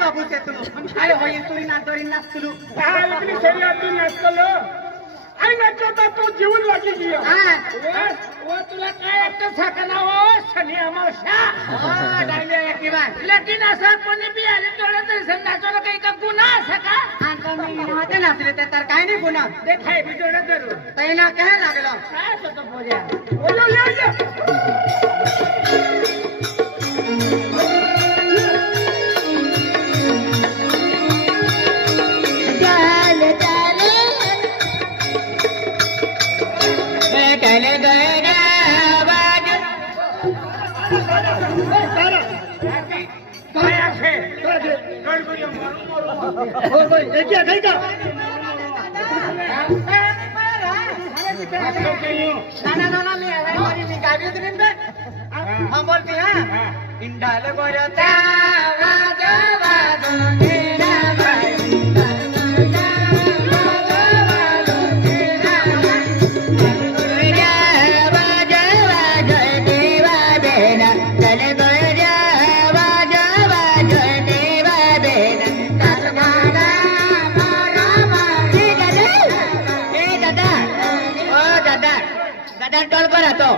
बाबू से तू अरे होई तू ना दोरी ना सुलू इतनी सही आदमी नाचलो आई नाचता तू जीवन लागी दिया वो तुला काय एकटं साकनावं शनी अमावस्या डायले की बात लेकिन असं कोणी बी आले तोडे तर नाचवलं काही का गुन्हा असं का आता मी होते नाचले ते तर काय नाही पुन्हा ते खाय बी जोडे जरूर तैना काय लागलं काय होतं बोल्या बोलो ये बोलती हाँ इंडाल टोल पर तो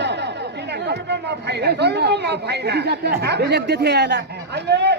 फायदा